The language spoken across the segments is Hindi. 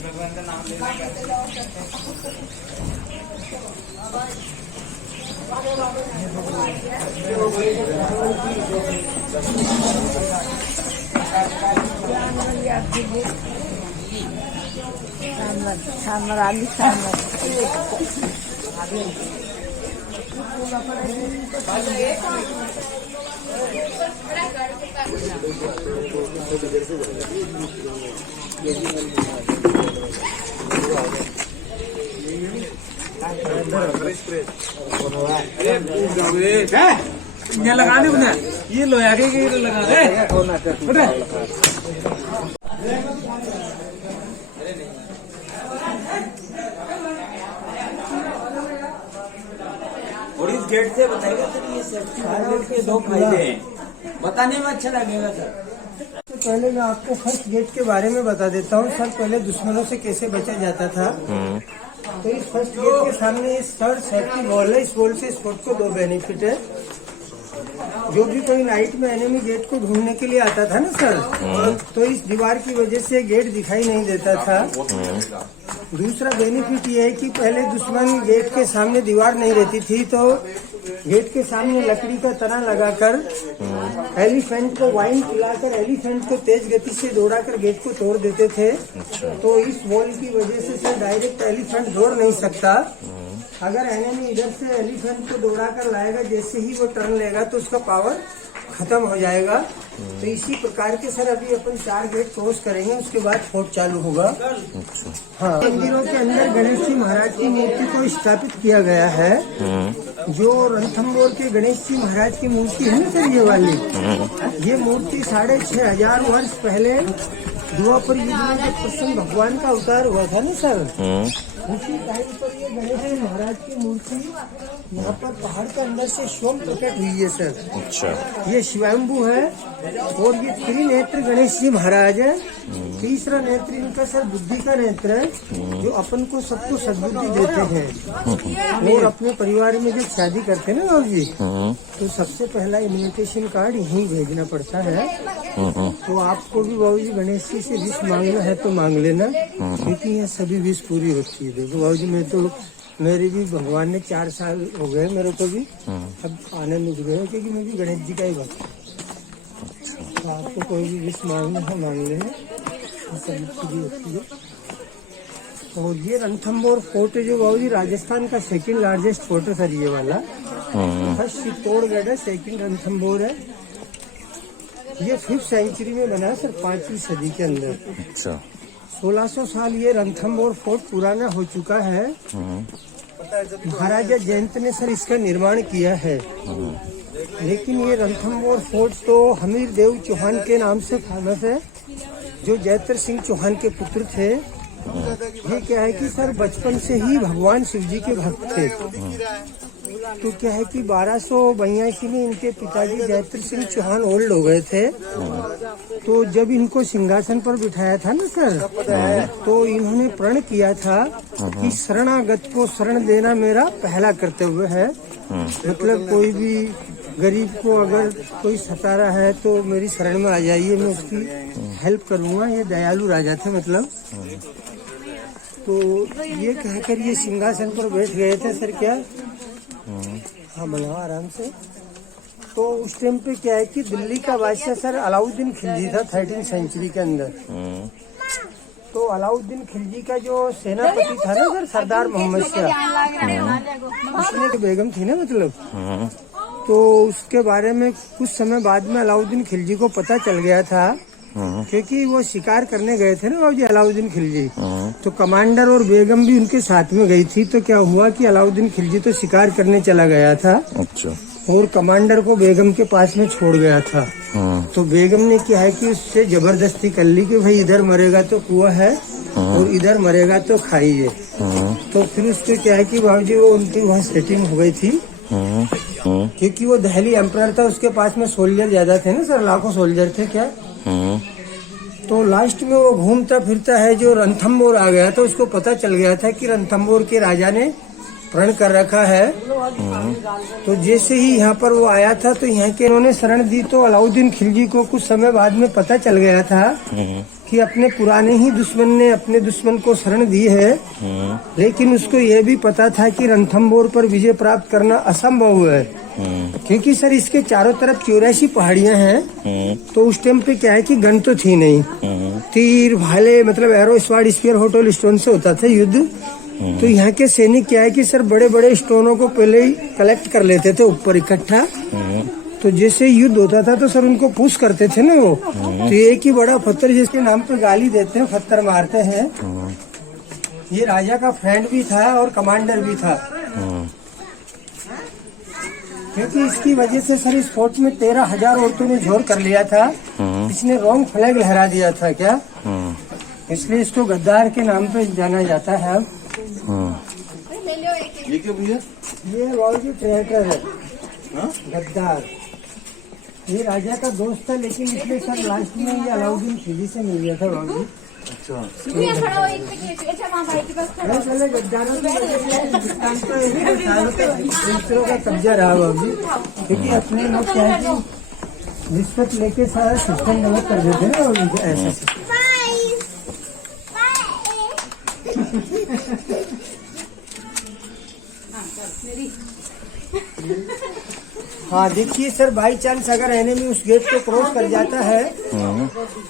भगवान का नाम लेना ये लगा दे उन्हें, ये लोया के लगा दे। और इस गेट से बताइएगा सर, ये सेफ्टी गेट के दो फायदे हैं, बताने में अच्छा लगेगा सर। तो पहले मैं आपको फर्स्ट गेट के बारे में बता देता हूँ सर। पहले दुश्मनों से कैसे बचा जाता था। तो इस फर्स्ट गेट के सामने इस थर्ड सेफ्टी वॉल है। इस वॉल से इस फोर्ट को दो बेनिफिट है। जो भी कोई नाइट में एनिमी गेट को ढूंढने के लिए आता था ना सर, तो इस दीवार की वजह से गेट दिखाई नहीं देता था। दूसरा बेनिफिट ये है कि पहले दुश्मन गेट के सामने दीवार नहीं रहती थी, तो गेट के सामने लकड़ी का तना लगाकर एलिफेंट को वाइन पिलाकर एलिफेंट को तेज गति से दौड़ाकर गेट को तोड़ देते थे। तो इस वॉल की वजह से सर डायरेक्ट एलिफेंट दौड़ नहीं सकता। अगर एनिमी इधर से एलिफेंट को दौड़ा कर लाएगा, जैसे ही वो टर्न लेगा तो उसका पावर खत्म हो जाएगा। तो इसी प्रकार के सर अभी अपन 4 गेट क्रॉस करेंगे, उसके बाद फोर्ट चालू होगा। हाँ, मंदिरों के अंदर गणेश जी महाराज की मूर्ति को स्थापित किया गया है। जो रणथंभौर के गणेश जी महाराज की मूर्ति है ना सर, ये वाली, ये मूर्ति 6500 वर्ष पहले द्वापर युग में जब कृष्ण भगवान का अवतार हुआ था ना सर, उसी टाइम पर ये गणेश जी महाराज की मूर्ति यहाँ पर पहाड़ के अंदर से स्वयं प्रकट हुई है सर। अच्छा, ये शिवाम्बू है और ये त्रिनेत्र गणेश जी महाराज है। तीसरा नेत्र इनका सर बुद्धि का नेत्र है, जो अपन को सबको सद्बुद्धि देते हैं। और अपने परिवार में जब शादी करते हैं ना बाबू जी, तो सबसे पहला इन्विटेशन कार्ड यहीं भेजना पड़ता है। तो आपको भी बाबू जी गणेश जी से विश मांगना है तो मांग लेना, क्योंकि ये सभी विश पूरी होती है। देखो बाबू जी, मैं तो मेरी भी भगवान ने 4 साल हो गए मेरे को भी, अब आने मिल गए, क्योंकि मैं भी गणेश जी का ही भक्त। तो आपको कोई भी विश मांगना है मांग लेना, सभी पूरी होती है। और ये रणथंभौर फोर्ट है जो बाबू जी राजस्थान का 2nd लार्जेस्ट फोर्ट है सर, ये वाला। फर्स्ट चित्तौड़गढ़ है, 2nd रणथंभौर है। ये 5th सेंचुरी में बना है सर, 5वीं सदी के अंदर। अच्छा, 1600 साल ये रणथंभौर फोर्ट पुराना हो चुका है। महाराजा जयंत ने सर इसका निर्माण किया है। लेकिन ये रणथंभौर फोर्ट तो हमीर देव चौहान के नाम से फेमस है, जो जयत्र सिंह चौहान के पुत्र थे। ये क्या है कि सर बचपन से ही भगवान शिव जी के भक्त थे। तो क्या है कि 1282 में इनके पिताजी जयत्र सिंह चौहान ओल्ड हो गए थे। तो जब इनको सिंहासन पर बिठाया था ना सर, तो इन्होंने प्रण किया था कि शरणागत को शरण देना मेरा पहला कर्तव्य है। मतलब कोई भी गरीब को अगर कोई सता रहा है तो मेरी शरण में आ जाइए, मैं उसकी हेल्प करूंगा। ये दयालु राजा थे मतलब। तो ये कहकर ये सिंहासन पर बैठ गए थे सर क्या। हाँ बनाओ आराम से। तो उस टाइम पे क्या है कि दिल्ली का बादशाह सर अलाउद्दीन खिलजी था 13th सेंचुरी के अंदर। तो अलाउद्दीन खिलजी का जो सेनापति था ना सर सरदार मोहम्मद शाह, उसने तो बेगम थी ना मतलब। तो उसके बारे में कुछ समय बाद में अलाउद्दीन खिलजी को पता चल गया था, क्योंकि वो शिकार करने गए थे ना बाबूजी अलाउद्दीन खिलजी। तो कमांडर और बेगम भी उनके साथ में गई थी। तो क्या हुआ कि अलाउद्दीन खिलजी तो शिकार करने चला गया था। अच्छा। और कमांडर को बेगम के पास में छोड़ गया था। तो बेगम ने क्या है कि उससे जबरदस्ती कर ली कि भाई इधर मरेगा तो कुआं है और इधर मरेगा तो खाई है। तो फिर उसको क्या है कि बाबूजी वो उनकी वहाँ सेटिंग हो गई थी, क्योंकि वो दिल्ली एम्परर था, उसके पास में सोल्जर ज्यादा थे ना सर, लाखों सोल्जर थे क्या। तो लास्ट में वो घूमता फिरता है जो रणथंबोर आ गया था, उसको पता चल गया था कि रणथंबोर के राजा ने प्रण कर रखा है। तो जैसे ही यहाँ पर वो आया था तो यहाँ के इन्होंने शरण दी। तो अलाउद्दीन खिलजी को कुछ समय बाद में पता चल गया था कि अपने पुराने ही दुश्मन ने अपने दुश्मन को शरण दी है, लेकिन उसको ये भी पता था कि रणथंबोर पर विजय प्राप्त करना असंभव है, क्योंकि सर इसके चारों तरफ 84 पहाड़ियां हैं। तो उस टाइम पे क्या है कि गन तो थी नहीं, तीर भाले मतलब एरो स्वार्ड स्पीयर होटल स्टोन से होता था युद्ध। तो यहाँ के सैनिक क्या है कि सर बड़े बड़े स्टोनों को पहले ही कलेक्ट कर लेते थे ऊपर इकट्ठा। तो जैसे युद्ध होता था तो सर उनको पुश करते थे ना वो। तो एक ही बड़ा पत्थर जिसके नाम पे गाली देते हैं, पत्थर मारते हैं, ये राजा का फ्रेंड भी था और कमांडर भी था। क्योंकि इसकी वजह से सर इस फोर्ट में 13,000 औरतों ने जोर कर लिया था। इसने रॉन्ग फ्लैग लहरा दिया था क्या, इसलिए इसको गद्दार के नाम पे जाना जाता है। अब ये क्या भैया? ये बाबूजी ट्रेटर है, गद्दार। ये राजा का दोस्त था, लेकिन इसलिए सर लास्ट में ये अलाउद्दीन खिलजी से मिल गया था बाबूजी। अच्छा। पहले गद्दारों के हिंदुस्तान पे का कब्जा रहा बाबूजी, क्योंकि अपने लोग क्या है कि रिश्वत लेके सारा सिस्टम गलत कर देते हैं ना ऐसे। हाँ देखिए सर, बाई चांस अगर एनिमी उस गेट को क्रॉस कर जाता है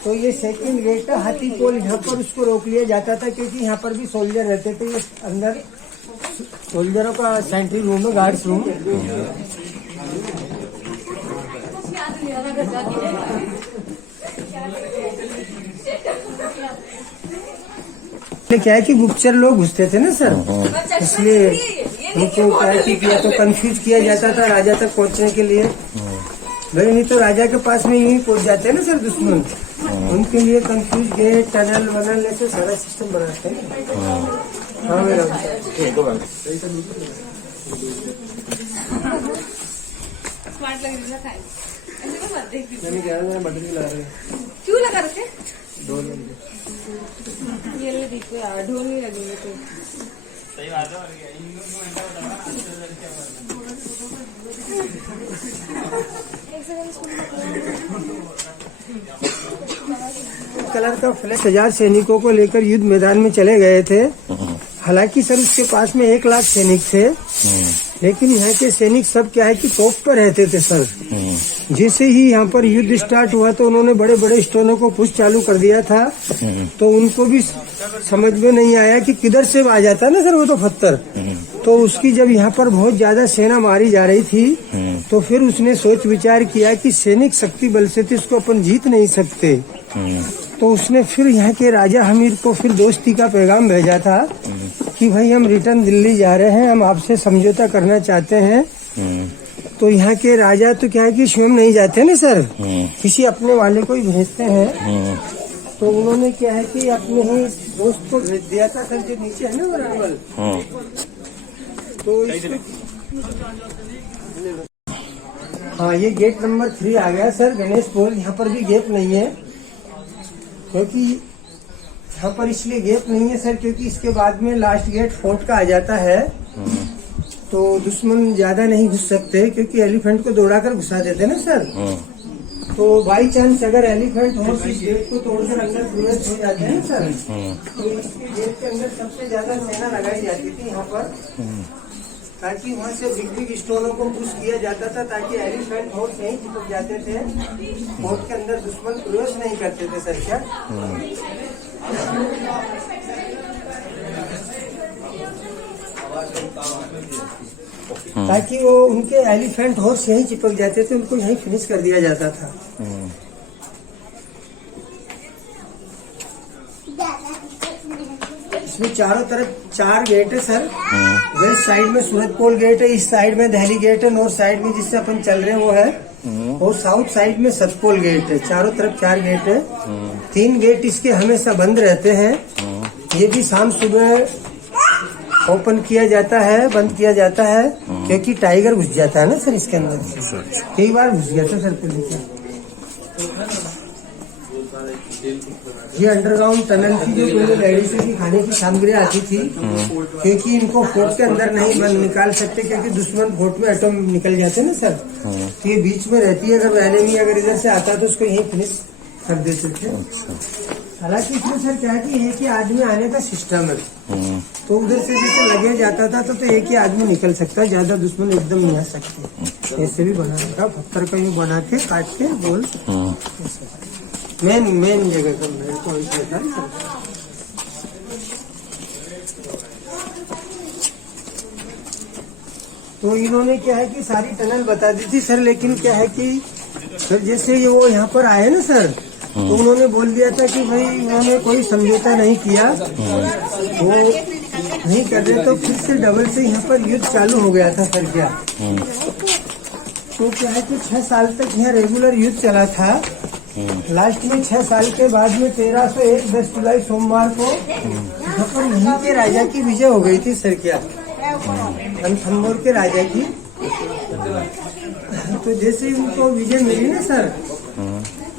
तो ये सेकंड गेट है हाथी पोल, यहाँ पर उसको रोक लिया जाता था, क्योंकि यहाँ पर भी सोल्जर रहते थे। ये अंदर सोल्जरों का सेंट्री रूम है, गार्ड्स रूम। क्या है कि गुप्तचर लोग घुसते थे ना सर, इसलिए उनको क्या है कि किया तो कंफ्यूज किया जाता था राजा तक पहुंचने के लिए। भाई नहीं तो राजा के पास में यूं ही पहुंच जाते हैं ना सर दुश्मन, उनके लिए कंफ्यूज गेट टनल वनल ऐसे सारा सिस्टम बनाते हैं। हाँ मेरा बटन ला रहे क्यों लगा रखे? ढोल ये ले देखो यार, ढोल नहीं लगेंगे तो सही बात है। कलर का फ्लैग 1000 सैनिकों को लेकर युद्ध मैदान में चले गए थे। हालांकि सर उसके पास में 1 लाख सैनिक थे, लेकिन यहाँ के सैनिक सब क्या है कि टॉप पर रहते थे सर। जैसे ही यहाँ पर युद्ध स्टार्ट हुआ तो उन्होंने बड़े बड़े स्टोनों को पुश चालू कर दिया था। तो उनको भी समझ में नहीं आया कि किधर से आ जाता ना सर वो तो पत्थर। तो उसकी जब यहाँ पर बहुत ज्यादा सेना मारी जा रही थी तो फिर उसने सोच विचार किया कि सैनिक शक्ति बल से तो इसको अपन जीत नहीं सकते। तो उसने फिर यहाँ के राजा हमीर को फिर दोस्ती का पैगाम भेजा था कि भाई हम रिटर्न दिल्ली जा रहे हैं, हम आपसे समझौता करना चाहते हैं। तो यहाँ के राजा तो क्या है कि स्वयं नहीं जाते ना सर, किसी अपने वाले को ही भेजते हैं। तो उन्होंने क्या है कि अपने ही दोस्त को भेज दिया था सर, जो नीचे है ना बराबर। तो हाँ ये गेट नंबर 3 आ गया सर, गणेश पोल। यहाँ पर भी गेप नहीं है, क्योंकि यहाँ पर इसलिए गेप नहीं है सर क्योंकि इसके बाद में लास्ट गेट फोर्ट का आ जाता है। तो दुश्मन ज्यादा नहीं घुस सकते, क्योंकि एलिफेंट को दौड़ाकर घुसा देते ना सर। तो बाई चांस अगर एलिफेंट हॉर्स इस गेट को तोड़कर अंदर प्रवेश हो जाते हैं सर, तो इसके गेट के अंदर सबसे ज्यादा सेना लगाई जाती थी यहाँ पर, ताकि वहाँ से बिग बिग स्टोनों को पुश किया जाता था, ताकि एलिफेंट हॉर्स यहीं चिपक जाते थे, फोर्ट के अंदर दुश्मन प्रवेश नहीं करते थे सर। क्या ताकि वो उनके एलिफेंट हॉर्स यहीं चिपक जाते थे, उनको यहीं फिनिश कर दिया जाता था। इसमें चारों तरफ 4 गेट है सर। वेस्ट साइड में सूरजपोल गेट है, इस साइड में दिल्ली गेट है, नॉर्थ साइड में जिससे अपन चल रहे हैं वो है, और साउथ साइड में सतपोल गेट है। चारों तरफ 4 गेट है। 3 गेट इसके हमेशा बंद रहते हैं। ये भी शाम सुबह ओपन किया जाता है, बंद किया जाता है, क्योंकि टाइगर घुस जाता है ना सर इसके अंदर। कई बार घुस गया था सर पहले। ये अंडरग्राउंड टनल की जो पहले लेडीज की खाने की सामग्री आती थी, क्योंकि इनको फोर्ट के अंदर नहीं निकाल सकते, क्योंकि दुश्मन फोर्ट में एटम निकल जाते ना सर, तो ये बीच में रहती है। अगर एनिमी अगर इधर से आता है तो उसको यहीं फिनिश कर देते थे। हालांकि इसमें सर क्या है कि आदमी आने का सिस्टम है, तो उधर से जैसे लगे जाता था तो एक ही आदमी निकल सकता है, ज्यादा दुश्मन एकदम नहीं आ सकते। ऐसे भी बना रखा, पत्थर का यूँ बना के काट के गोल, मेन जगह का मेरे को ऐसे था। तो इन्होंने क्या है कि सारी टनल बता दी थी सर, लेकिन क्या है कि सर जैसे ये वो यहाँ पर आए ना सर, तो उन्होंने बोल दिया था कि भाई उन्होंने कोई समझौता नहीं किया, वो नहीं कर रहे, तो फिर से डबल से यहाँ पर युद्ध चालू हो गया था सर। क्या तो क्या है कि 6 साल तक यहाँ रेगुलर युद्ध चला था। लास्ट में 6 साल के बाद में 1301 10 जुलाई सोमवार को यहाँ पर यहीं के राजा की विजय हो गई थी सर। क्या रणथंभौर के राजा की। तो जैसे ही उनको विजय मिली ना सर,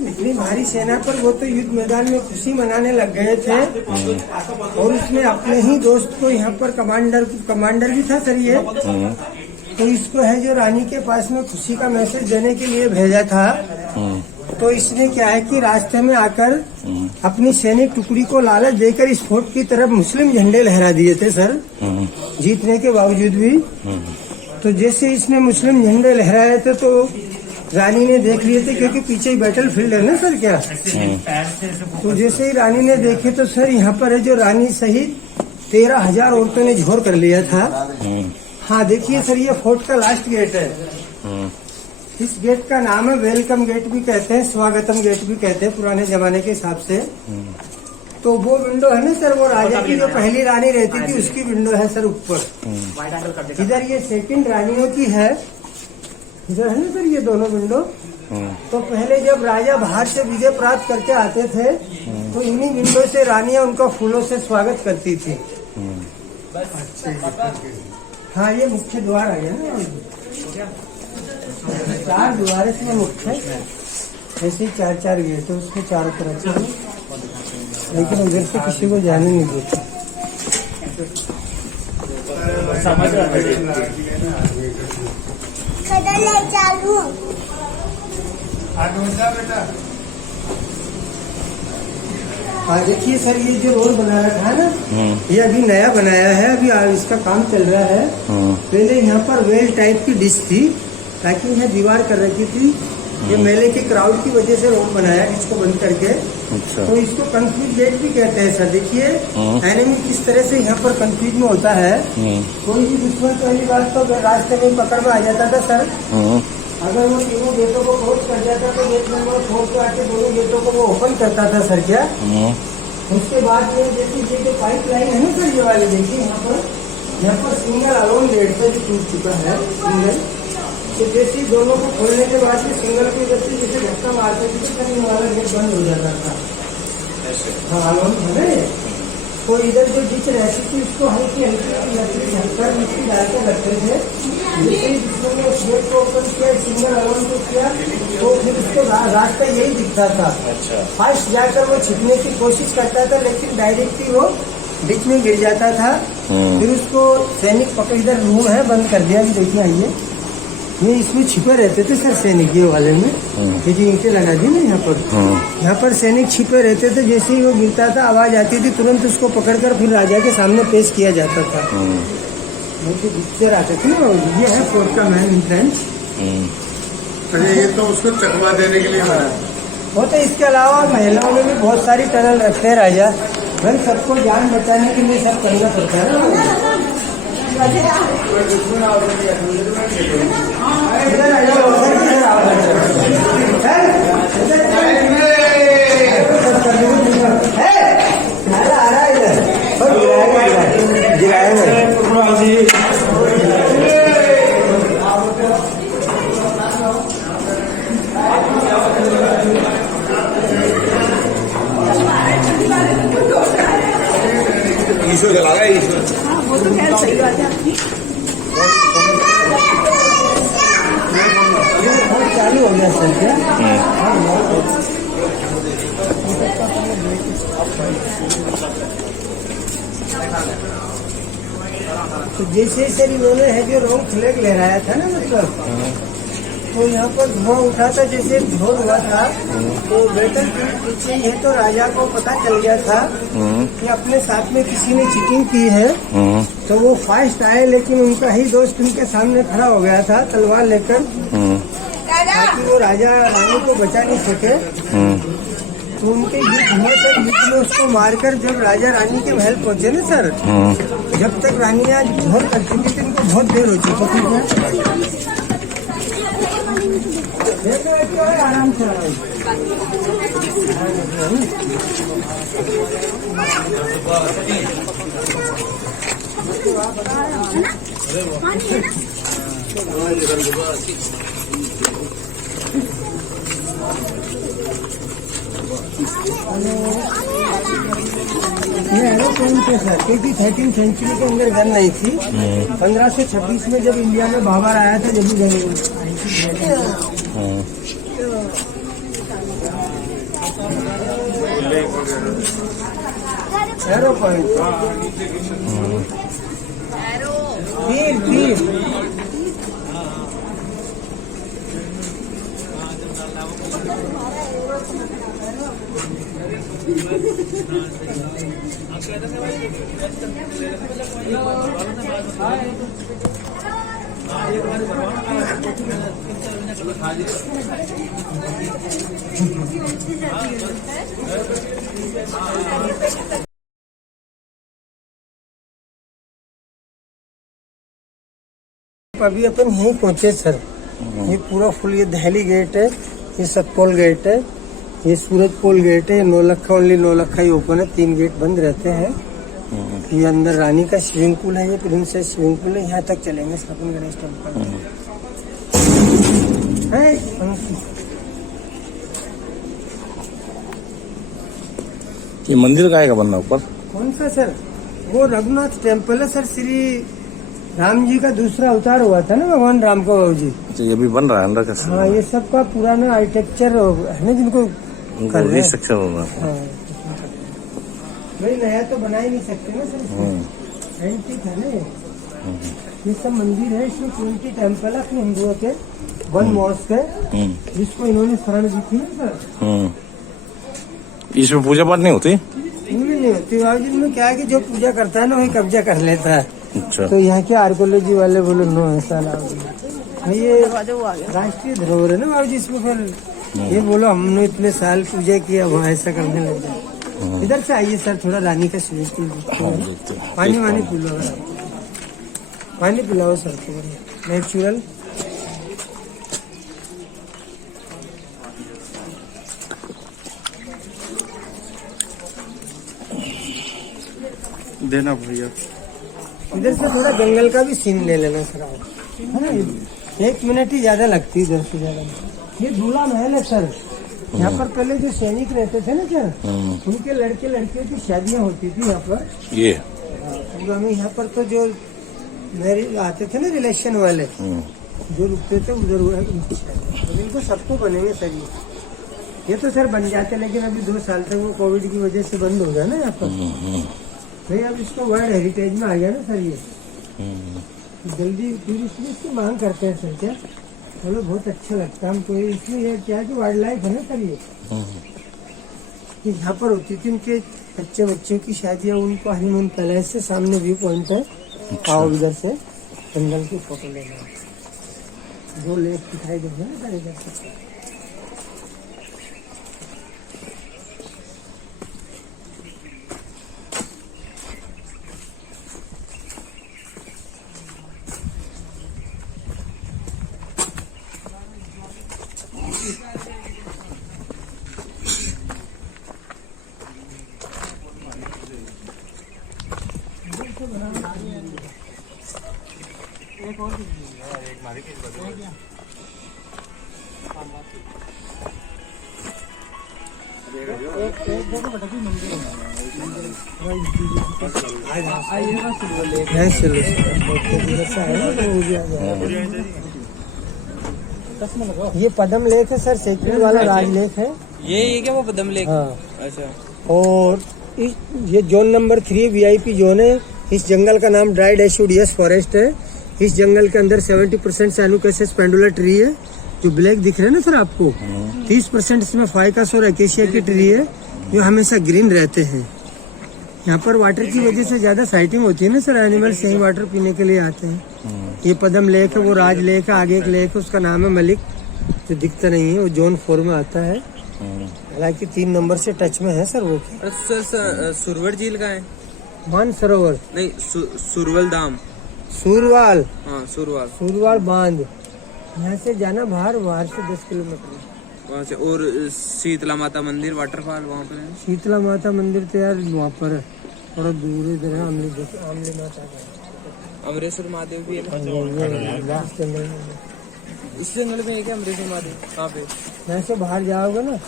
इतनी भारी सेना पर, वो तो युद्ध मैदान में खुशी मनाने लग गए थे, और उसने अपने ही दोस्त को यहाँ पर कमांडर भी था सर ये, तो इसको है जो रानी के पास में खुशी का मैसेज देने के लिए भेजा था। तो इसने क्या है कि रास्ते में आकर अपनी सैनिक टुकड़ी को लालच देकर इस फोर्ट की तरफ मुस्लिम झंडे लहरा दिए थे सर, जीतने के बावजूद भी। तो जैसे इसने मुस्लिम झंडे लहराए थे तो रानी ने देख लिए थे, क्योंकि पीछे ही बैटल फील्ड है ना सर। क्या तो जैसे ही रानी ने देखे तो सर यहाँ पर है जो रानी सहित 13,000 औरतों ने झोर कर लिया था। हाँ देखिए सर, ये फोर्ट का लास्ट गेट है। इस गेट का नाम है वेलकम गेट भी कहते हैं, स्वागतम गेट भी कहते हैं पुराने जमाने के हिसाब से। तो वो विंडो है ना सर, वो राजा की जो पहली रानी रहती थी उसकी विंडो है सर ऊपर। इधर ये सेकंड रानियों की है, इधर है ना सर ये दोनों विंडो। तो पहले जब राजा बाहर से विजय प्राप्त करके आते थे तो इन्हीं विंडो से रानियां उनका फूलों से स्वागत करती थी। हाँ ये मुख्य द्वार आ गया ना, 4 द्वार इसमें मुख्य, ऐसे 4 गेट है उसके चारों तरफ से, लेकिन उधर से किसी को जाने नहीं देते। हाँ देखिए सर, ये जो रोड बना रखा है ना, ये अभी नया बनाया है, अभी इसका काम चल रहा है। पहले यहाँ पर वेल टाइप की डिश थी, ताकि यहाँ दीवार कर रखी थी। ये मेले के क्राउड की वजह से रोड बनाया इसको बंद करके। अच्छा। तो इसको कंफ्यूज गेट भी कहते हैं सर। देखिए एनिमी किस तरह से यहाँ पर कंफ्यूज में होता है। कोई भी दुश्मन पहली बात तो रास्ते में पकड़ में आ जाता था सर। अगर वो तीनों गेटों को क्लोज कर जाता तो गेट नंबर 4 पे आके दोनों गेटों को वो ओपन करता था सर। क्या उसके बाद में जैसे ये जो पाइप लाइन है ना सर, ये वाले देखिए यहाँ पर सिंगल अलोन गेट पे जो टूट चुका है सिंगल, तो जैसे दोनों को खोलने के बाद में सिंगल की वजह से जैसे धक्का मारते थे तो सर ये वाला गेट बंद हो जाता था। हाँ अलोन है। तो इधर जो बीच रहती थी उसको हल्की लकड़ी ढककर मिट्टी डालकर रखते थे। जैसे ही जिसने उस गेट को ओपन किया, सिंगल अलोन को किया, तो फिर उसको रास्ता यही दिखता था। फर्स्ट जाकर वो छिपने की कोशिश करता था, लेकिन डायरेक्टली वो बीच में गिर जाता था। फिर उसको सैनिक पकड़, इधर रूम है बंद कर दिया। देखिए आइए, ये इसमें छिपे रहते थे सर सैनिक, ये वाले में ये जो ईंटें लगा दी ना यहाँ पर सैनिक छिपे रहते थे। जैसे ही वो गिरता था आवाज आती थी, तुरंत उसको पकड़कर फिर राजा के सामने पेश किया जाता था। वो जो पिक्चर आते थे ना, ये है फोर्ट का मैन एंट्रेंस। अरे ये तो उसको चकमा देने के लिए बना है। वो तो इसके अलावा महिलाओं में भी बहुत सारी टनल रखते हैं राजा, भाई सबको जान बचाने के लिए सब करना पड़ता है ना। इधर आ जाओ, इधर आओ। आ रहा है इधर, गिराएगा। ईश्वर जला रहा है, ईश्वर। हाँ वो तो खैर सही बात है आपकी। चालू हो गया सर क्या? तो जैसे सर इन्होंने है जो रॉन्ग फ्लैग लहराया था ना, मतलब तो यहाँ पर धुआं उठा था, जैसे ढोल हुआ था तो बैटल पीछे है, तो राजा को पता चल गया था कि अपने साथ में किसी ने चीटिंग की है। तो वो फास्ट आए, लेकिन उनका ही दोस्त उनके सामने खड़ा हो गया था तलवार लेकर, ताकि वो राजा रानी को बचा नहीं सके। तो उनके युद्ध हुआ सर, युद्ध में उसको मारकर जब राजा रानी के महल पहुंचे ना सर, जब तक रानी आज घोर कर चुकी थी, उनको बहुत देर हो चुकी थी। देखो आराम से ये एरोप्लेन पे सर, क्योंकि 13वीं सेंचुरी के अंदर गन नहीं थी। 1526 में जब इंडिया में बाबर आया था, जब भी गन आई थी। एरोप्लेन तीर अभी अपन यहीं पहुंचे सर। ये पूरा फुल, ये दहली गेट है, ये सतपोल गेट है, ये सूरज पोल गेट है, ये नौलखा ओनली नौलखा ही ओपन है, 3 गेट बंद रहते हैं। ये अंदर रानी का स्विमिंग पूल है, ये प्रिंसेस स्विमिंग पूल है। यहाँ तक चलेंगे अपन गणेश टेम्पल है। ये मंदिर का बनना ऊपर कौन सा सर? वो रघुनाथ टेम्पल है सर, श्री राम जी का दूसरा अवतार हुआ था ना भगवान राम का बाबू जी। तो ये भी बन रहा है अंदर का? हाँ, ये सबका पुराना आर्किटेक्चर है ना, जिनको कर रहे हैं। स्ट्रक्चर होगा। हाँ, भाई नया तो बना ही नहीं सकते ना सर, एंटीक है ना ये सब मंदिर है। इसमें 20 टेम्पल है अपने हिंदुओं के, 1 मॉस्क है जिसको इन्होंने शरण दी थी ना सर। इसमें पूजा पाठ नहीं होती? नहीं होती बाबू जी। में क्या है कि जो पूजा करता है ना वही कब्जा कर लेता है। अच्छा। तो यहाँ के आर्कोलॉजी वाले बोले नो ऐसा ना, ये राष्ट्रीय धरोहर है ना बाबू जी। इसमें फिर ये बोलो हमने इतने साल पूजा किया, वो ऐसा करने लग जाए। इधर से आइए सर, थोड़ा रानी का पानी वानी पिलाओ, पानी पिलाओ सर को, नेचुरल। देना भैया। इधर से थोड़ा जंगल का भी सीन ले लेना सर आप, है ना। 1 मिनट ही ज्यादा लगती है इधर से ज्यादा। ये दूल्हा महल है सर। यहाँ पर पहले जो सैनिक रहते थे ना सर, उनके लड़के लड़कियों की शादियाँ होती थी यहाँ पर। ये तो हमें यहाँ पर तो जो मैरिज आते थे ना रिलेशन वाले, जो रुकते थे उधर हुआ। तो इनको सबको बनेंगे सर ये तो सर बन जाते, लेकिन अभी 2 साल तक वो कोविड की वजह से बंद हो गया ना यहाँ पर। भाई अब इसको वर्ल्ड हेरिटेज में आ गया ना सर ये। जल्दी टूरिस्ट भी इसकी मांग करते हैं सर क्या? चलो बहुत अच्छा लगता है हमको। इसमें ये क्या है कि वाइल्ड लाइफ है ना सर ये। कि यहाँ पर होती थी उनके बच्चे बच्चों की शादी, उनको हनीमून पैलेस से सामने व्यू पॉइंट है। आओ इधर से जंगल की फोटो लेना, जो लेक दिखाई देंगे ना सर इधर से। ये पदम लेक है सर, सेतु वाला राज लेक है ये क्या वो पदम लेक? हाँ। अच्छा। और ये जोन नंबर 3 VIP जोन है। इस जंगल का नाम ड्राई डेसिडुअस फॉरेस्ट है। इस जंगल के अंदर 70% सैनुकैसियस पेंडुला ट्री है, जो ब्लैक दिख रहे हैं ना सर आपको। 30% इसमें फाइकस और एकेशिया की ट्री है, जो हमेशा ग्रीन रहते हैं। यहाँ पर वाटर की वजह से ज्यादा साइटिंग होती है ना सर, एनिमल्स यही वाटर पीने के लिए आते हैं। ये पदम लेक है, वो राज लेक है, आगे एक लेक है उसका नाम है मलिक, जो दिखता नहीं है, वो जोन 4 में आता है। हालांकि 3 नंबर से टच में है सर वो। सर सुरवर झील का है? मानसरोवर नहीं, सुरवल धाम। सूरवाल, हाँ सुरवाल। सूरवाल बांध, यहाँ से जाना बाहर से 10 किलोमीटर वहाँ से। और शीतला माता मंदिर वाटरफॉल वहाँ पर है? शीतला माता मंदिर तो यार वहाँ पर है, थोड़ा दूर इधर है। आमली माता का अमरेश्वर महादेव भी है ना? लास्ट जंगल में। इस जंगल में है क्या अमरेश्वर महादेव? कहाँ पे? यहाँ से बाहर जाओगे ना,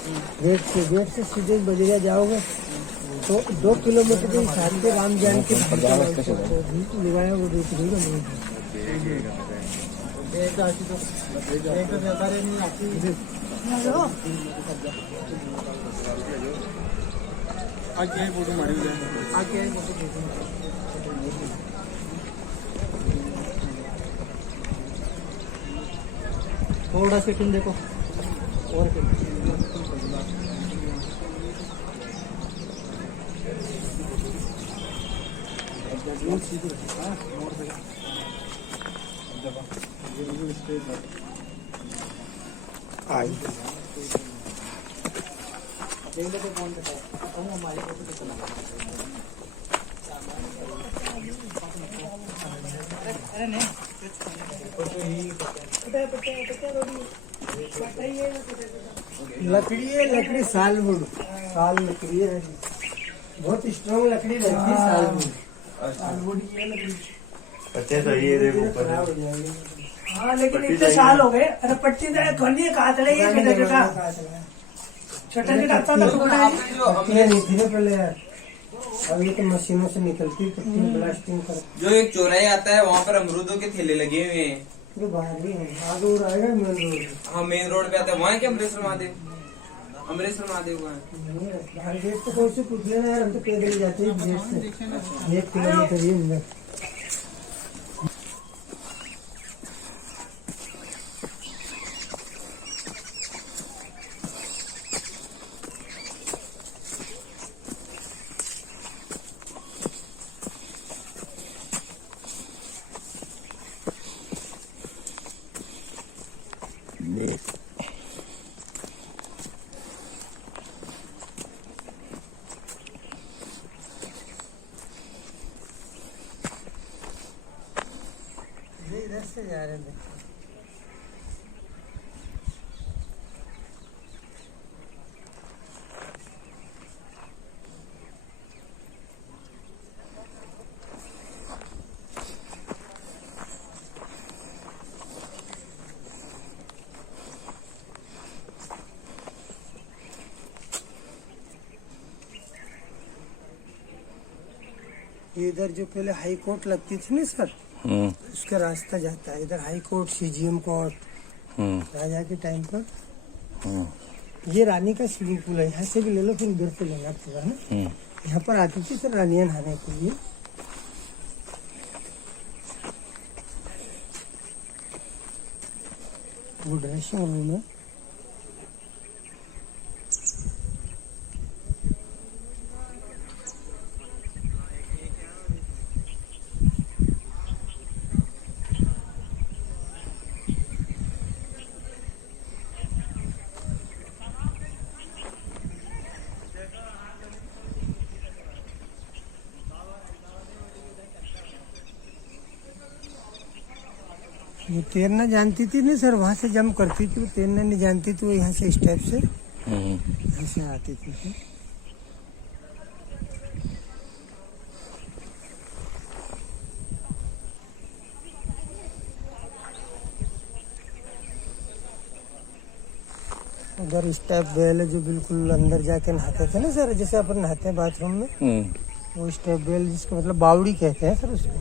गेट से सीधे बजरिया जाओगे तो 2 किलोमीटर के हिसाब से राम जान के लगाया वो देख रही थोड़ा सेकंड देखो और आई लकड़ी है, लकड़ी सालवुड, साल लकड़ी है, बहुत स्ट्रॉन्ग लकड़ी रहती है सालवुड। सालवुड ये लकड़ी पत्ते तो ये देखो खराब हो जाएगी। हाँ लेकिन इतने साल हो गए। अरे पट्टी खंडी कातले ये छोटा छोटा छोटा पत्तियां नहीं थी ना पहले यार, अब ये तो मशीनों से निकलती पत्ती ब्लास्टिंग कर। जो एक चौराहे आता है वहाँ पर अमरूदों के ठेले लगे हुए हैं। ये बाहर ही है, आगे और आएगा मेन रोड। हाँ मेन रोड पे आता है, वहाँ क्या अमरेश्वर महादेव? अमरेश्वर महादेव का है। बाहर गेट तो कोई से पूछ लेना यार, हम तो पैदल जाते हैं गेट से 1 किलोमीटर ही अंदर। इधर से जा रहे थे। इधर जो पहले हाई कोर्ट लगती थी ना सर, उसका रास्ता जाता है इधर। हाई कोर्ट, CGM कोर्ट, राजा के टाइम पर। ये रानी का स्विमिंग पूल है, यहाँ से भी ले लो, फिर उधर से लेना पड़ेगा ना। यहाँ पर आती थी सर रानियां नहाने के लिए। वो ड्रेसिंग रूम है। वो तैरना जानती थी ना सर, वहाँ से जंप करती थी। वो तैरना नहीं जानती थी, वो यहाँ से स्टेप से ऐसे आती थी फिर। उधर स्टेप वेल है जो बिल्कुल अंदर जाके नहाते थे ना सर, जैसे अपन नहाते हैं बाथरूम में, वो स्टेप वेल जिसको मतलब बावड़ी कहते हैं सर उसको।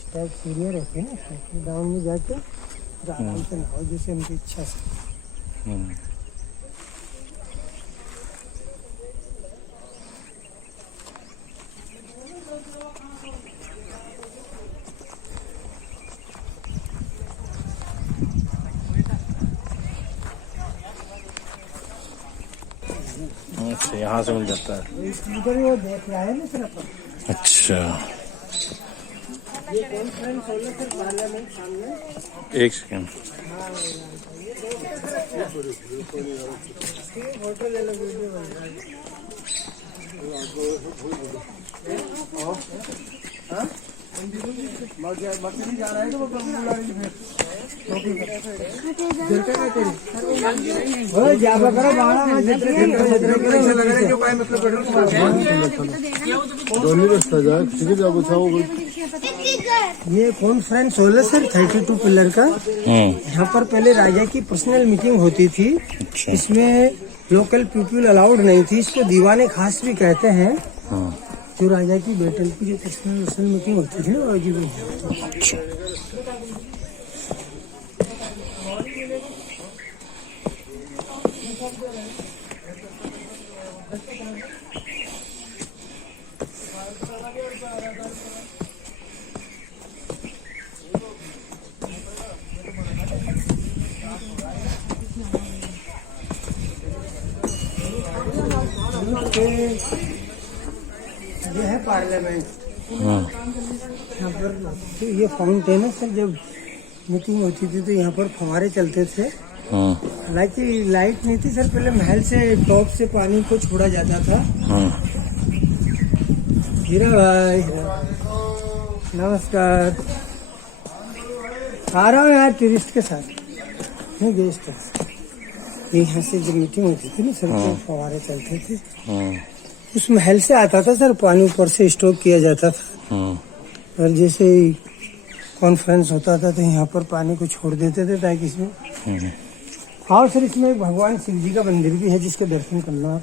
स्टेप सीढ़ियाँ रहती है ना, उसमें डाउन में जाके आराम से नहाओ जैसे उनकी इच्छा से। अच्छा, यहाँ से मिल जाता है। इधर वो देख रहा है ना सर अपन। अच्छा, ये कॉन्फ्रेंस हॉल है सर, पार्लियामेंट सामने। एक सेकेंड। फोटो ले लो, वीडियो बन रहा है। बकरी जा रहा है तो वो ये कॉन्फ्रेंस हॉल है सर 32 पिलर का। यहाँ पर पहले राजा की पर्सनल मीटिंग होती थी। इसमें लोकल पीपल अलाउड नहीं थी। इसको दीवाने खास भी कहते हैं। जो राजा की बैटल की जो पर्सनल मीटिंग होती थी ना, वो जी ये है पार्लियामेंट। यहाँ पर तो ये फाउंटेन है सर। जब मीटिंग होती थी तो यहाँ पर फव्वारे चलते थे। हालांकि लाइट नहीं थी सर, पहले महल से टॉप से पानी को छोड़ा जाता था। हीरा भाई नमस्कार। आ रहा हूँ यार टूरिस्ट के साथ, नहीं गेस्ट है। यहाँ से जब मीटिंग होती थी ना सर, तो फव्वारे चलते थे। उस महल से आता था सर पानी, ऊपर से स्टॉक किया जाता था। और जैसे ही कॉन्फ्रेंस होता था तो यहाँ पर पानी को छोड़ देते थे ताकि इसमें। हाँ सर, इसमें एक भगवान शिव जी का मंदिर भी है जिसके दर्शन करना आप।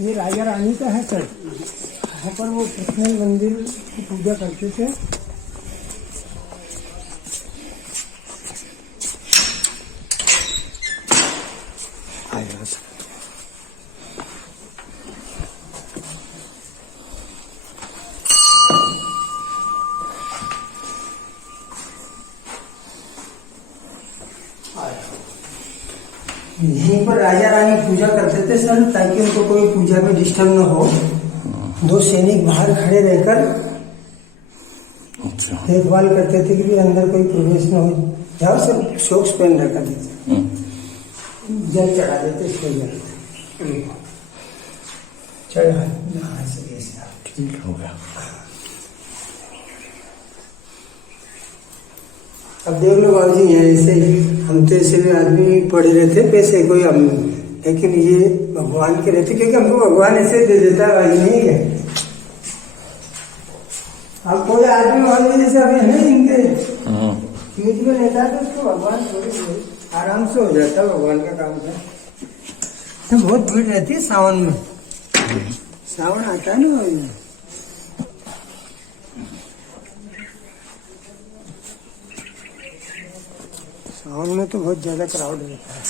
ये राजा रानी का है सर। यहाँ पर वो पर्सनल मंदिर की पूजा करते थे। यहीं पर राजा रानी पूजा करते थे सर, ताकि उनको कोई पूजा में डिस्टर्ब न हो। दो सैनिक बाहर खड़े रहकर देखभाल करते थे कि भी अंदर कोई प्रवेश न हो। जाओ सर, शॉक्स पहन रखा देते, जल चढ़ा देते, सो जाते। चढ़ा ठीक हो गया। अब देख लो बाबूजी, यहाँ ऐसे हम तो ऐसे आदमी पड़े रहते पैसे कोई हम, लेकिन ये भगवान के रहते, क्योंकि हमको भगवान ऐसे दे देता है भाई, नहीं है। अब कोई आदमी मान लीजिए जैसे अभी है इनके बीच में रहता है तो उसको भगवान थोड़ी आराम से हो जाता है, भगवान का काम है। तो बहुत भीड़ रहती है सावन में। सावन आता है ना, सावन में तो बहुत ज्यादा क्राउड रहता है।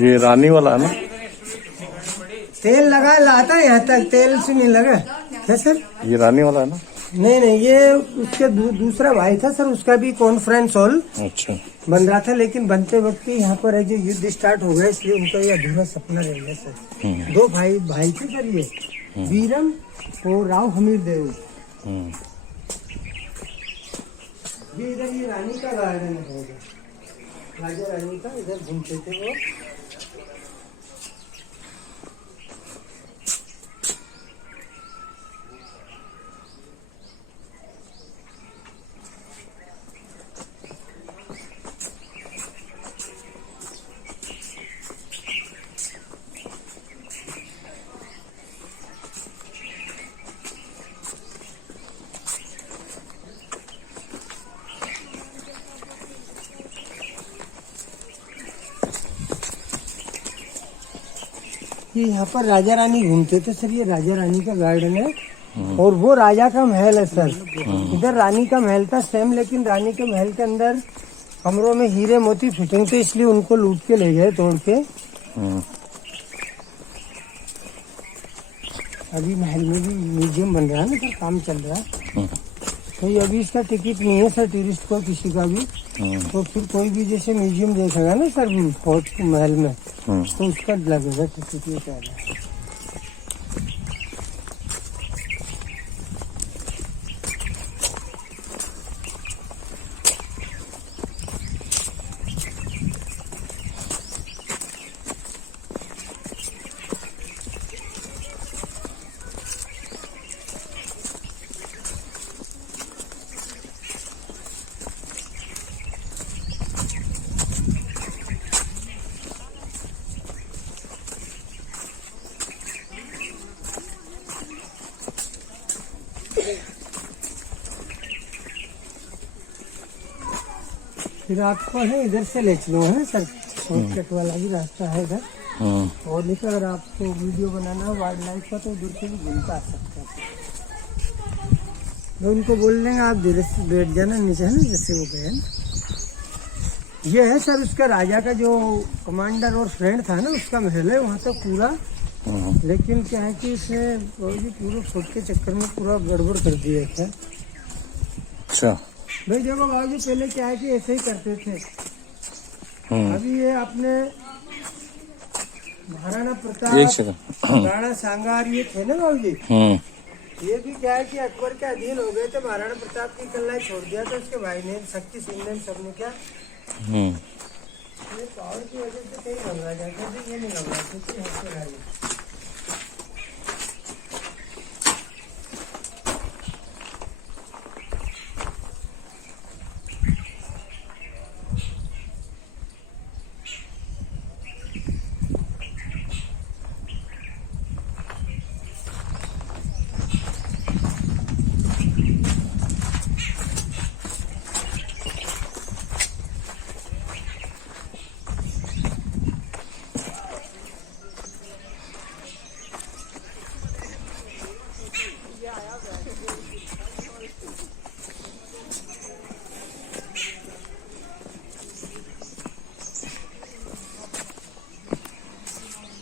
ये रानी वाला है ना? तेल लगा लाता है यहाँ तक, तेल से नहीं लगा क्या सर? ये रानी वाला है ना? नहीं, ये उसके दूसरा भाई था सर, उसका भी कॉन्फ्रेंस हॉल अच्छा। बन रहा था, लेकिन बनते वक्त ही यहाँ पर है जो युद्ध स्टार्ट हो गया, इसलिए उनका ये अधूरा सपना रह गया सर। 2 भाई थे सर ये, वीरम और राव हमीर देव। ये इधर ये रानी का गार्डन है, राजा रानी का, इधर घूमते थे वो। ये यहाँ पर राजा रानी घूमते थे सर, ये राजा रानी का गार्डन है और वो राजा का महल है सर। इधर रानी का महल था सेम, लेकिन रानी के महल के अंदर कमरों में हीरे मोती फिटिंग थे, इसलिए उनको लूट के ले गए तोड़ के। अभी महल में भी म्यूजियम बन रहा है ना सर, काम चल रहा है। तो ये अभी इसका टिकट नहीं है सर टूरिस्ट को किसी का भी, तो फिर कोई भी जैसे म्यूजियम देखेगा ना सर फोर्ट महल में, तो उसका लगेगा टिकट, ये कह रहा है। फिर आपको है इधर से ले चलो है सर, शॉर्टकट वाला भी रास्ता है इधर। और नहीं तो अगर आपको वीडियो बनाना है वाइल्ड लाइफ का, तो उधर से भी घूमता आ सकते हैं। तो उनको बोल देंगे आप धीरे से बैठ जाना नीचे, है ना, जैसे वो गए ना। ये है सर उसका राजा का जो कमांडर और फ्रेंड था ना, उसका महल है वहाँ तक पूरा। लेकिन क्या है कि इसे पूरे फोर्ट के चक्कर में पूरा गड़बड़ कर दिया था। अच्छा भाई देखो बाबू, पहले क्या है कि ऐसे ही करते थे। अभी ये अपने महाराणा प्रताप, राणा सांगार ये थे ना बाबू जी, ये भी क्या है कि अकबर के अधीन हो गए थे। महाराणा प्रताप की कल्ला छोड़ दिया था उसके भाई ने, शक्ति सिंह ने, सबने क्या ये पावर की वजह से कहीं घबरा जाते थे, ये नहीं घबराते थे।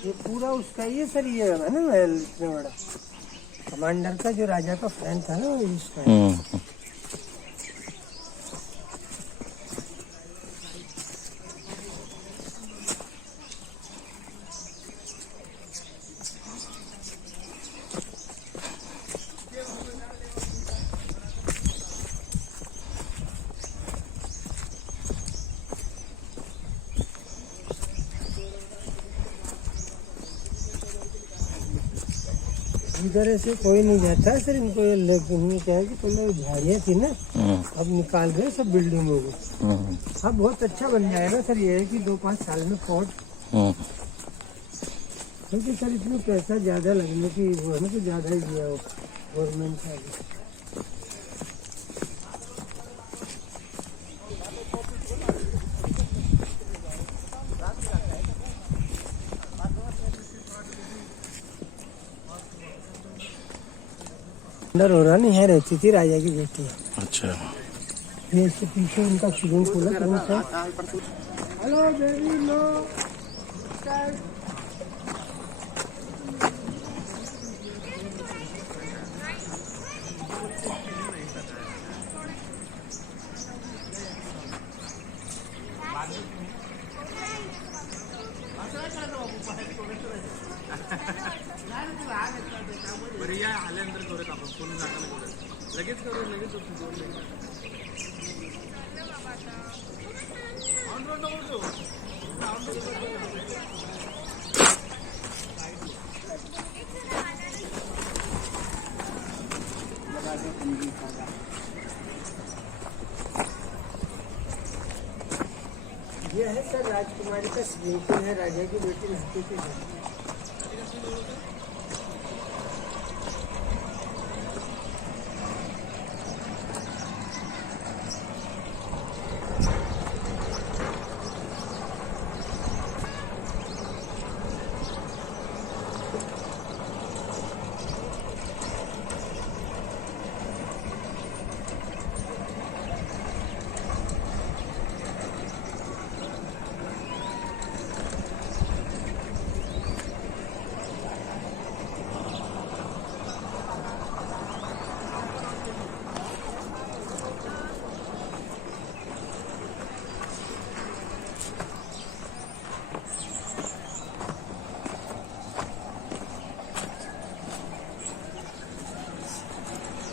ये पूरा उसका ही है सर, ये है ना महल इतना बड़ा, कमांडर का जो राजा का फ्रेंड था ना, वो इसका है। इधर ऐसे कोई नहीं जाता सर, इनको ये लेकिन क्या है कि पहले झाड़ियाँ थी ना, अब निकाल गए सब बिल्डिंगों को। अब बहुत अच्छा बन जाएगा सर, ये है कि 2-5 साल में फोर्ट। क्योंकि सर इसमें पैसा ज्यादा लगने की वो है ना, तो ज्यादा ही दिया हो गवर्नमेंट का। अंदर हो रहा नहीं है, रहती थी राजा की बेटी। अच्छा ये इसके पीछे उनका स्विमिंग पूल है। हेलो बेबी लो। ये है सर राजकुमारी का स्विमिंग पूल है, राजा की बेटी नहाती थी।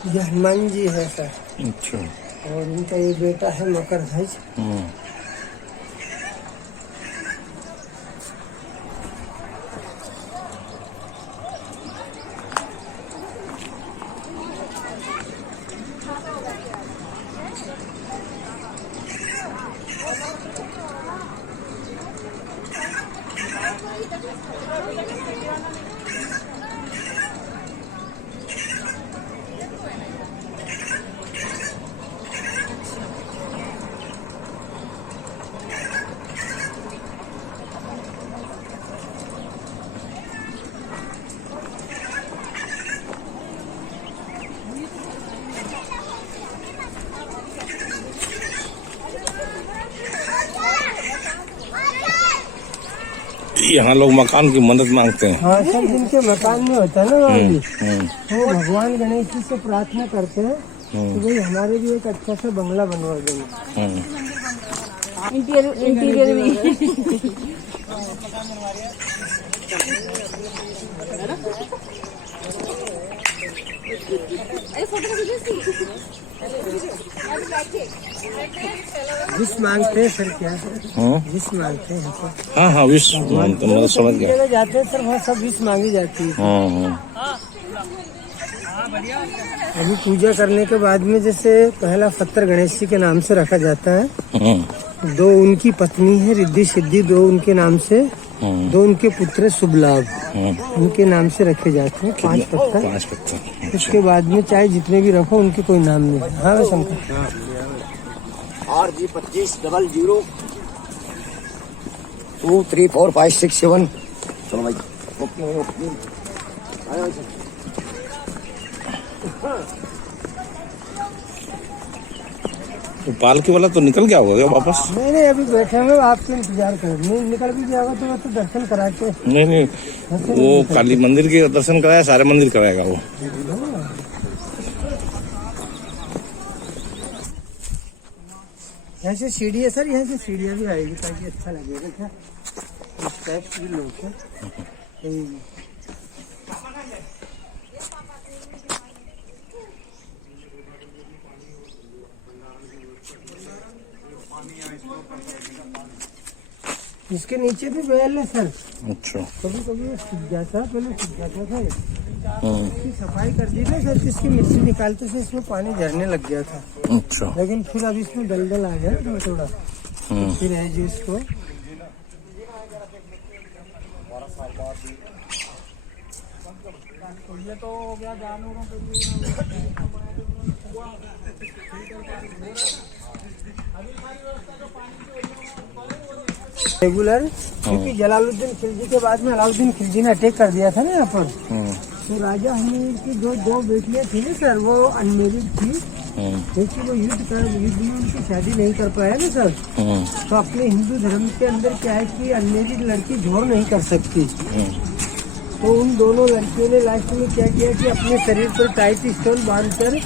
ये हनुमान जी है सर, अच्छा। और इनका ये बेटा है मकर ध्वज। यहाँ लोग मकान की मदद मांगते हैं। हाँ सर, जिनके मकान में होता है ना वहाँ भी, वो भगवान गणेश जी से प्रार्थना करते हैं कि भाई हमारे भी एक अच्छा सा बंगला बनवा देंगे। इंटीरियर भी विश मांगते हैं सर, क्या विश मांगते हैं सर। हाँ हाँ, विश मतलब समझ गया। जगह जाते हैं सर, वहाँ सब विश मांगी जाती है। अभी पूजा करने के बाद में जैसे पहला पत्थर गणेश जी के नाम से रखा जाता है। दो उनकी पत्नी है रिद्धि सिद्धि, दो उनके नाम से, दो उनके पुत्र शुभ लाभ, उनके नाम से रखे जाते हैं 5 पत्थर। 5 पत्थर। उसके बाद में चाहे जितने भी रखो उनके कोई नाम नहीं। हाँ शंकर, RG 25 00 2 3 4 5 6 7। चलो भाई, ओके। तो पालकी वाला तो निकल गया होगा वापस? नहीं अभी बैठे हुए आपके इंतजार कर, नहीं निकल भी जाएगा तो मैं तो दर्शन कराते। नहीं, वो काली मंदिर के दर्शन कराया, सारे मंदिर कराएगा वो। यहाँ से सीढ़ी है सर, यहाँ से सीढ़ियाँ भी आएगी ताकि अच्छा लगेगा। क्या इस टाइप के लोग हैं। इसके नीचे भी बैल है सर। अच्छा। कभी कभी सूख जाता है, पहले सूख जाता था। इसकी सफाई कर दी ना सर, इसकी मिट्टी निकालते से इसमें पानी झरने लग गया था। अच्छा। लेकिन फिर अब इसमें दलदल आ गया थोड़ा थोड़ा, फिर है जो इसको ये तो हो गया जानवरों के लिए। रेगुलर, क्योंकि जलालुद्दीन खिलजी के बाद में अलाउद्दीन खिलजी ने अटैक कर दिया था ना यहाँ पर। तो राजा हमीर की जो 2 बेटियां थी ना सर, वो अनमेरिड थी, क्योंकि वो युद्ध में उनकी शादी नहीं कर पाया ना सर। तो अपने हिंदू धर्म के अंदर क्या है कि अनमेरिड लड़की झोर नहीं कर सकती। तो उन दोनों लड़कियों ने लास्ट में क्या किया कि अपने शरीर पर टाइट स्टोन बांधकर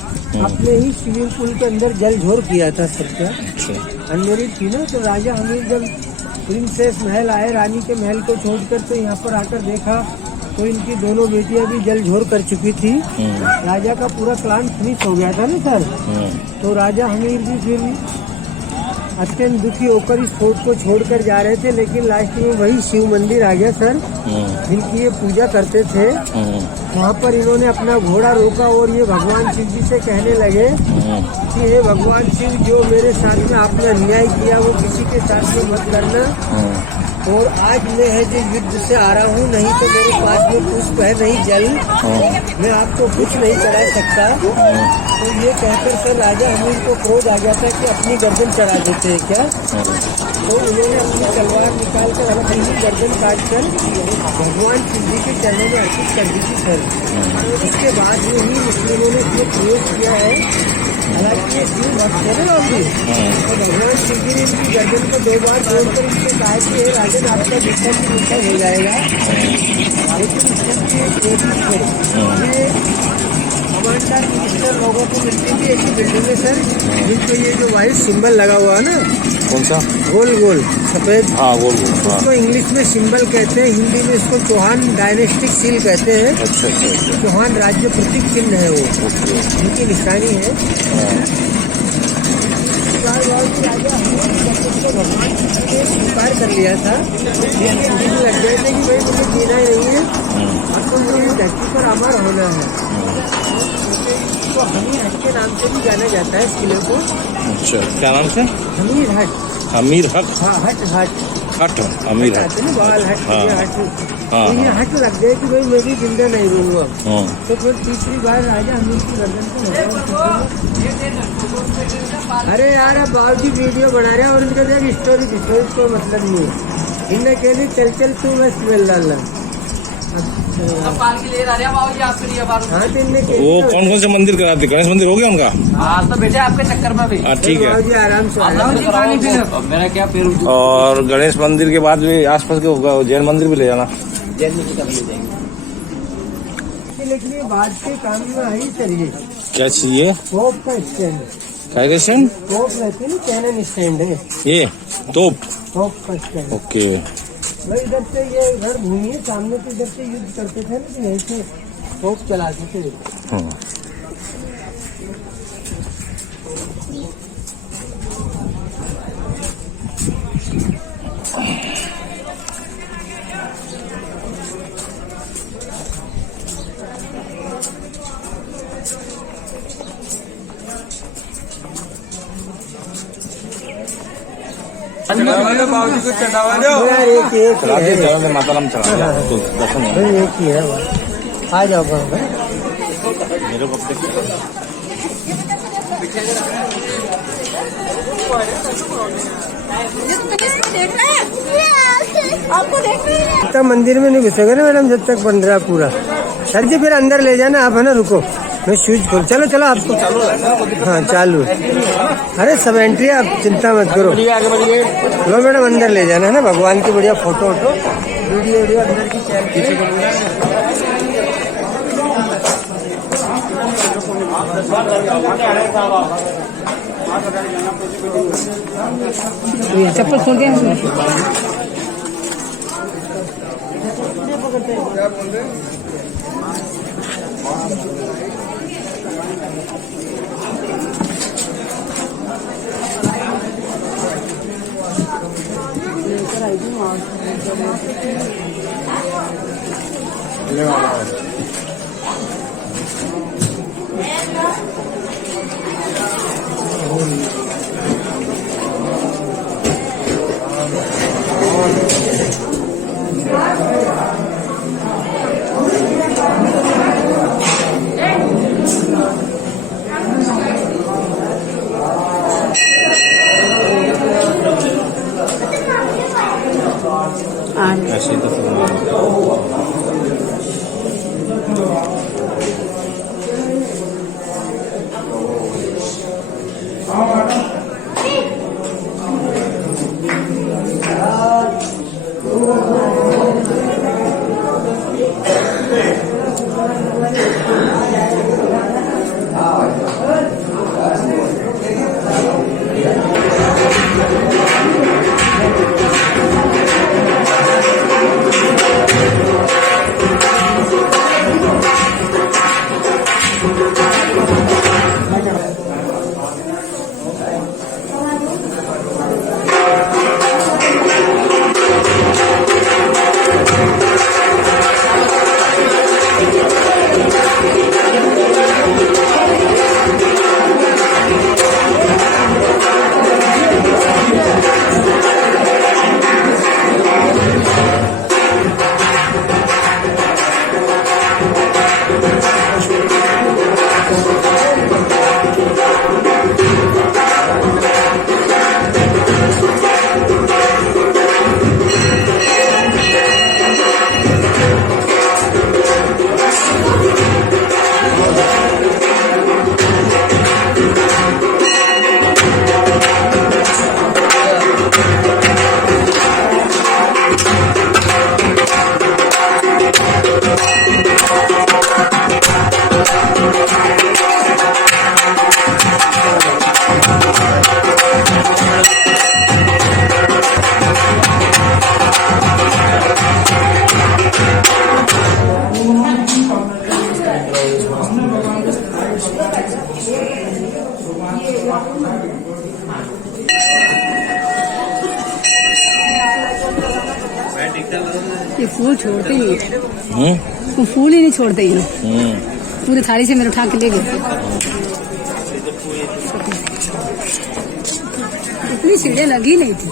अपने ही स्विमिंग पूल के अंदर जल झोर किया था सबका। अनमेरिड थी ना, तो राजा हमीर जब प्रिंसेस महल आए, रानी के महल को छोड़कर, तो यहाँ पर आकर देखा तो इनकी दोनों बेटियां भी जल झोर कर चुकी थी। राजा का पूरा प्लान फिनिश हो गया था ना सर। तो राजा हमीर भी फिर अत्यंत दुखी होकर इस फोर्ट को छोड़कर जा रहे थे, लेकिन लास्ट में वही शिव मंदिर आ गया सर, जिनकी ये पूजा करते थे। वहाँ पर इन्होंने अपना घोड़ा रोका और ये भगवान शिव जी से कहने लगे कि हे भगवान शिव, जो मेरे साथ में आपने अन्याय किया वो किसी के साथ में मत करना। और आज मैं है जो युद्ध से आ रहा हूँ, नहीं तो मेरे पास में पुष्प है नहीं जल, मैं आपको कुछ नहीं करा सकता। तो ये कहकर सर राजा हमीर को क्रोध आ गया था कि अपनी गर्दन चढ़ा देते हैं क्या। तो उन्होंने अपनी तलवार निकाल कर अपनी गर्दन काट कर भगवान शिव जी के चरणों में अर्पित कर दी थी सर। इसके बाद में ही मुस्लिमों ने ये प्रयोग किया है। हालांकि ये शिव भक्त है ना अभी, तो भगवान शिव जी ने इनकी गर्दन को 2 बार जोड़कर इनसे कहा कि राजन आपका जितना भी ऊँचा हो जाएगा, लेकिन कमांडर मिनिस्टर लोगों को मिलती थी एक ही बिल्डिंग में सर, जिसको ये जो व्हाइट सिंबल लगा हुआ है ना, कौन सा? गोल गोल सफेद, हाँ गोल गोल, हाँ। उसको इंग्लिश में सिंबल कहते हैं, हिंदी में इसको चौहान डायनेस्टिक सील कहते हैं। अच्छा अच्छा अच्छा। चौहान राज्य प्रतीक चिन्ह है वो, उनकी निशानी है। राजा भगवान ने स्वीकार कर लिया था, लेकिन दिन लग गए थे कि भाई मुझे जीना ही नहीं है, आपको मुझे धरती पर अमर होना है। तो हमीर हट के नाम से भी जाना जाता है इस किले को। अच्छा, क्या नाम से? हमीर हट। अमीर हक? हाँ, हट हट हट, अमीर हट। बाल हट, हाँ। ये हट। हाँ, तो ये हाँ। हट लग गए कि भाई मैं भी जिंदा नहीं रहूंगा। हाँ। तो फिर तीसरी बार राजा हमीर की गर्दन को अरे यार अब बाबूजी वीडियो बना रहे हैं और इनका देख स्टोरी कोई मतलब नहीं है। इनने कह दी चल चल तू मैं स्मेल डालना। हाँ, तो इनने वो कौन कौन से मंदिर कराते? गणेश मंदिर हो गया उनका? आज तो बेटे आपके चक्कर में भी। ठीक है। बाबूजी आराम से मेरा क्या पैर और गणेश मंदिर के बाद भी आसपास के होगा, जैन मंदिर भी ले जाना। जैन में कर ले जाएंगे। लेकिन ये बाद के काम में आई चलिए। क्या चाहिए? तोप का स्टैंड, क्या स्टैंड? तोप रहती है ना, कैनन स्टैंड है, ये तोप। तोप का स्टैंड। ओके। भाई इधर से ये घर घूमिए सामने से, इधर से युद्ध करते थे ना, तो यहीं से तोप चलाते थे। हाँ। बाबूजी को चढ़ावा दो। यार एक एक चला ही दिए, है, चलो मैं माताराम चला दिया, तो दर्शन हो। भाई एक ही है बस। आ जाओ भाई। मेरे को आपको देख रहे हैं? जब तक मंदिर में नहीं घुसेगा ना मैडम, जब तक बन रहा पूरा। सर जी फिर अंदर ले जाना आप, है ना। रुको मैं शूज खोल, चलो चलो आपको। हाँ चालू। अरे सब एंट्री, आप चिंता मत करो। लो मैडम अंदर ले जाना है ना, भगवान की बढ़िया फोटो वोटो वीडियो अंदर की चप्पल खोल के ऐसे तो ये फूल छोड़ते ही वो फूल ही नहीं छोड़ते ये पूरी थाली से मेरे उठा के ले गए। इतनी सीढ़े लगी नहीं थी।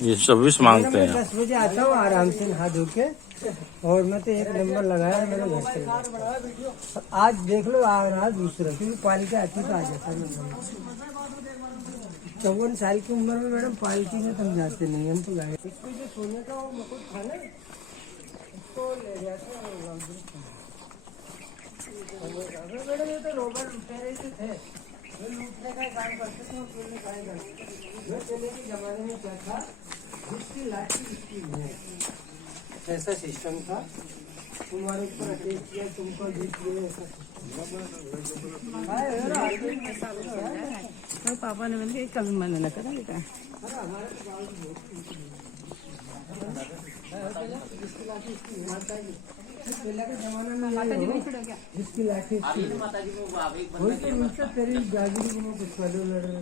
ये 24 मांगते हैं। 10 बजे आता हूँ आराम से नहा धो के, और मैं तो एक नंबर लगाया मेरे घर से। आज देख लो आ रहा दूसरा, क्योंकि पालकी आती तो आ जाता है। 54 साल की उम्र में मैडम पालकी में हम जाते नहीं, हम तो गाय। इसको जो सोने का वो मुकुट था ना, इसको ले जाते हैं मैडम। ये तो रोबर लुटेरे से थे, वो लूटने का काम करते थे, चोरने का करते थे। वो चले के जमाने में क्या था, जिसकी लाठी उसकी है, ऐसा सिस्टम था। तुम्हारे ऊपर अटैक किया, तुमको जीत गए, ऐसा तो पापा ने मैंने कभी मन न करा बेटा। पहले के जमाने में जिसकी लाठी उसकी, वही तो नीचे तेरी जागीरी को कुछ वाले लड़ रहे।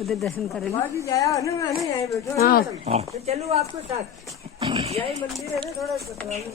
उधर दर्शन करेंगे। बाबा जी जाया हो ना, मैंने यहीं बैठो है हाँ। मैडम। तो चलो आपके साथ, यही मंदिर है ना, थोड़ा बतलाने में।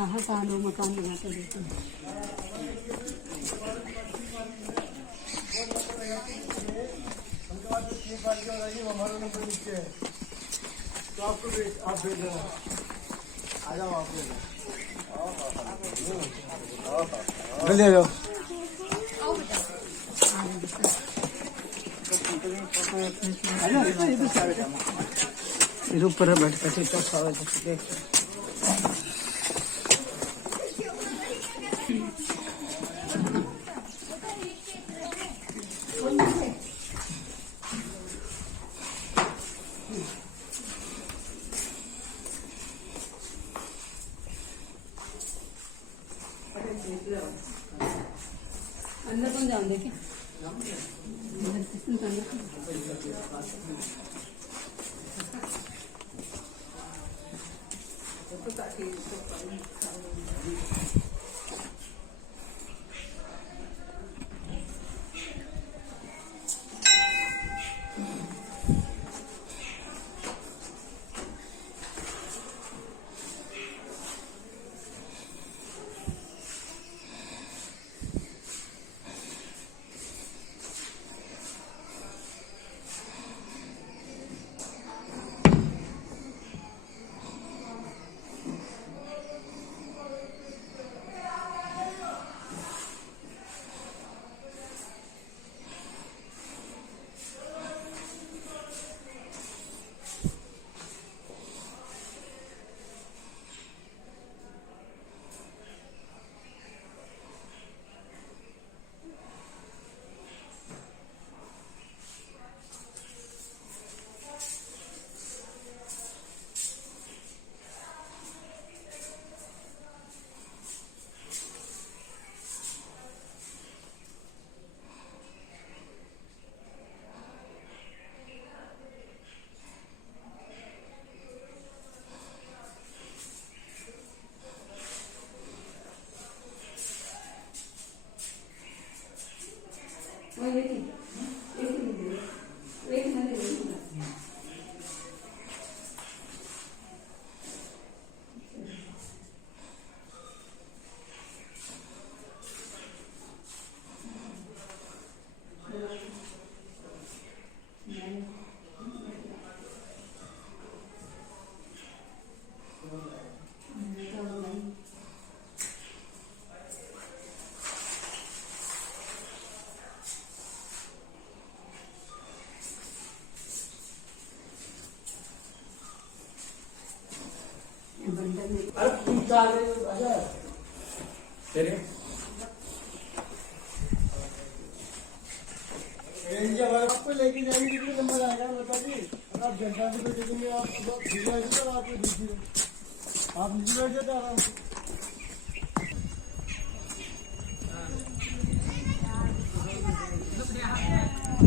हाँ कहाँ लोग मकान बना कर देते हैं। तो आपको आप भेज देना, आ जाओ आप जल्दी आ जाओ। ऊपर बैठ कर अंदर कौन जाऊँ देखे जब आपको लेके जाएंगे कितने नंबर आएगा बता दी। अगर आप जनता की बेटे के लिए आप आपको दीजिए, आप नीचे बैठ जाते आराम से।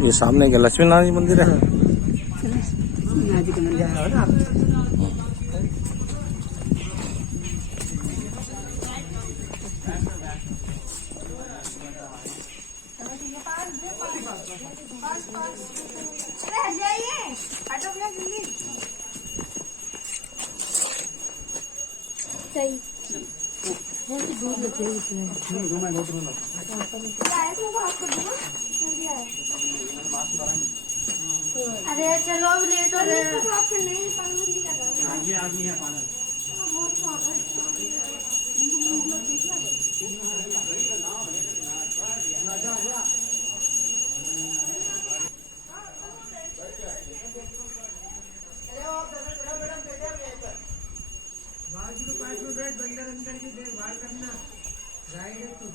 ये सामने क्या लक्ष्मी नारायण मंदिर है? नाजी का मंदिर है ना। अरे चलो अब लेट हो रहे हैं। बाजू के पास में बैठ, बंदर अंदर की देखभाल करना। गाइड है तू।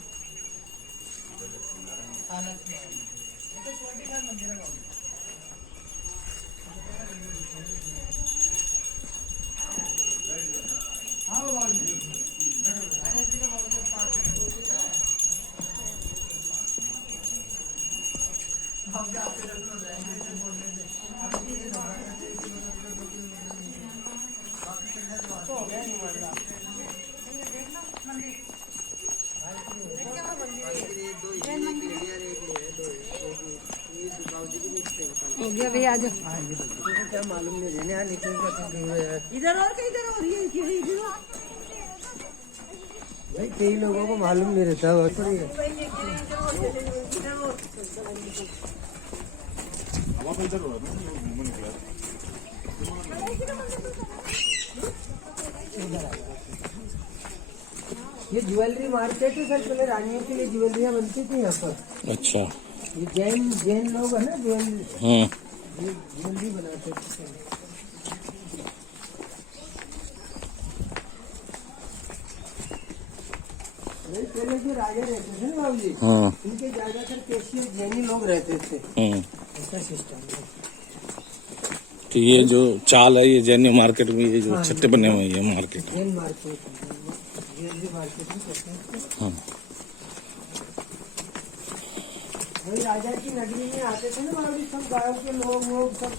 हो गया भैया आज क्या मालूम नहीं रहने यार, लेकिन इधर और रही है भाई कई लोगों को मालूम नहीं रहता। ये ज्वेलरी मार्केट है सर, पहले रानियों के लिए ज्वेलरियाँ बनती थी यहाँ पर। अच्छा। ये जैन लोग है ना, ज्वेलरी ज्वेलरी बनाते थे। पहले जो राजा रहते थे ना बाबू जी, उनके ज्यादातर कैशियर जैनी लोग रहते थे। ऐसा सिस्टम है। तो ये जो चाल है ये जैनी मार्केट में, ये जो छत्ते बने हुए हैं market. Jain market, jewellery market में कहते हैं। वही राजा की नगरी में आते थे ना बाबू जी, सब गाँव के लोग सब